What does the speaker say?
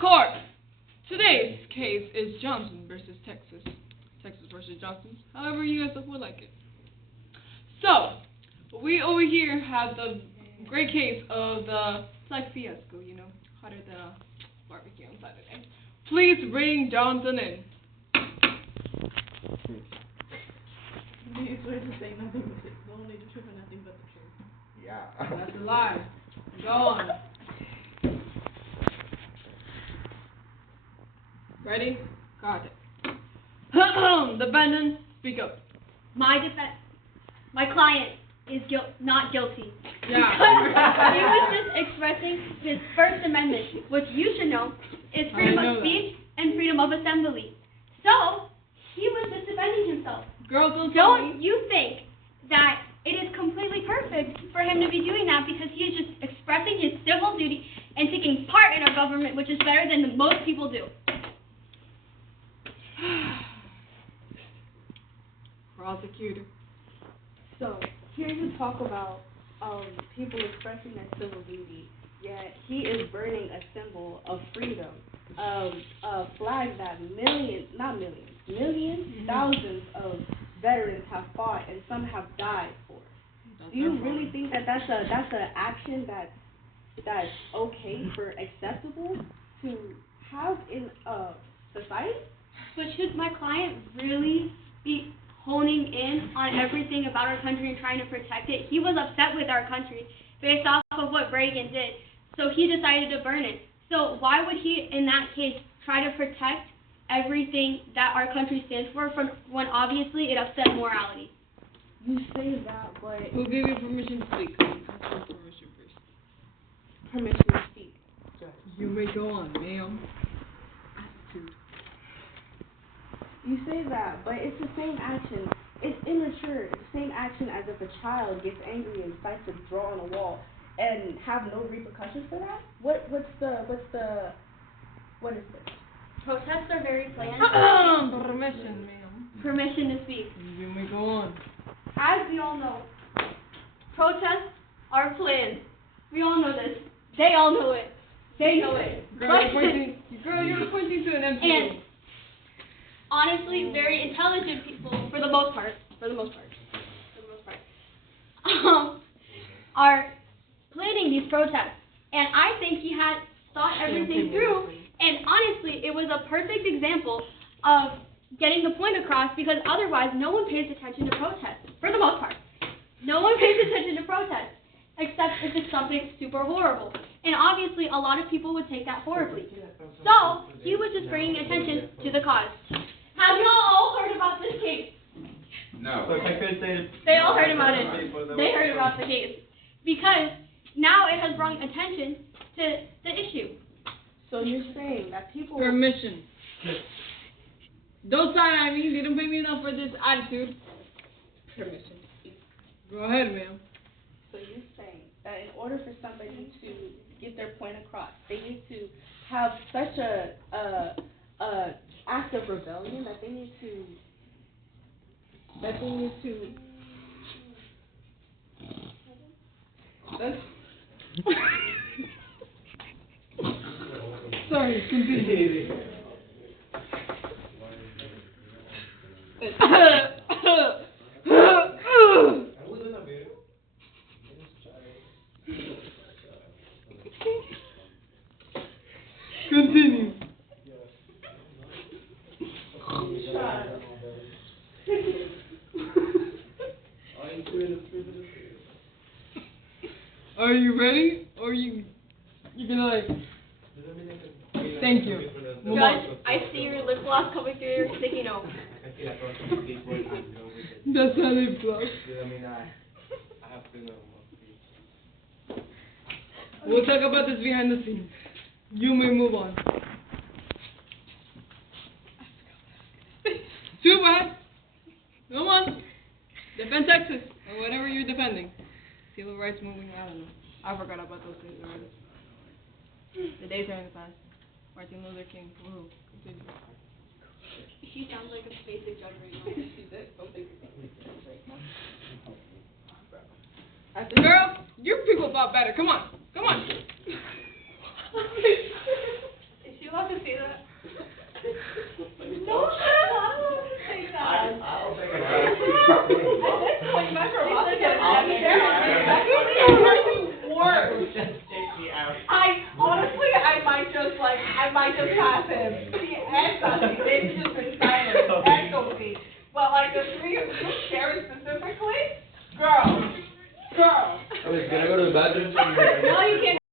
court. Today's case is Johnson versus Texas. Texas versus Johnson. However you guys would like it. So, we over here have the great case of the Flag Fiasco, you know, hotter than a barbecue on Saturday. Please bring Johnson in. These words to say nothing but the only the truth and nothing but the truth. Yeah. That's a lie. Go on. Ready? Got it. Defendant, speak up. My client is not guilty. Yeah. Because he was just expressing his First Amendment, which you should know is freedom of speech and freedom of assembly. So, he was just defending himself. Girl, don't you think that it is completely perfect for him to be doing that because he is just expressing his civil duty and taking part in our government, which is better than most people do. Prosecutor. So, here you talk about people expressing their civil duty, yet he is burning a symbol of freedom, a flag that millions, thousands of veterans have fought and some have died for. Do you really think that that's a action that's okay for acceptable to have in a society? But should my client really be honing in on everything about our country and trying to protect it? He was upset with our country based off of what Reagan did, so he decided to burn it. So why would he, in that case, try to protect everything that our country stands for when obviously it upset morality? You say that, but... Who gave you permission to speak? Permission first. Permission to speak. You may go on, ma'am. Attitude. You say that, but it's the same action. It's immature. It's the same action as if a child gets angry and decides to draw on a wall and have no repercussions for that. What is this? Protests are very planned. Permission, ma'am. Permission to speak. You may go on. As we all know, protests are planned. We all know this. They all know it. They know it. Girl, you're pointing to an empty room. And honestly, very intelligent people, for the most part, are planning these protests. And I think he had thought everything through. And honestly, it was a perfect example of getting the point across, because otherwise no one pays attention to protests, for the most part. No one pays attention to protests, except if it's something super horrible. And obviously, a lot of people would take that horribly. So, he was just bringing attention to the cause. Have y'all all heard about this case? No. They all heard about it. They heard about the case. Because now it has brought attention to the issue. So you're saying that people... Permission. Don't sign at me. You didn't pay me enough for this attitude. Permission. Go ahead, ma'am. So you're saying that in order for somebody to get their point across, they need to have such a act of rebellion that they need to that's Sorry, continue. Continue. Are you ready? Or you're gonna like... Thank you. Judge, I see your lip gloss coming through your sticky note. That's not lip gloss. We'll talk about this behind the scenes. You may move on. Too bad. Come on. Defend Texas, or whatever you're defending. Civil rights movement, I don't know. I forgot about those things already. The days are in the past. Martin Luther King. Woohoo. Continue. She sounds like a basic judge right now. She did something right now. Girl, your people thought better. Come on. Come on. Is she you allowed to say that? No, I'm not allowed to say that. I'll take it. At this point, you guys are about to get I'll take it. worse. Just take me out. Honestly, I might just pass him. He and Dusty, they've just been silent, and Sophie. But like the three of you, Sharon specifically, girl. I was gonna go to the bathroom. No, you can't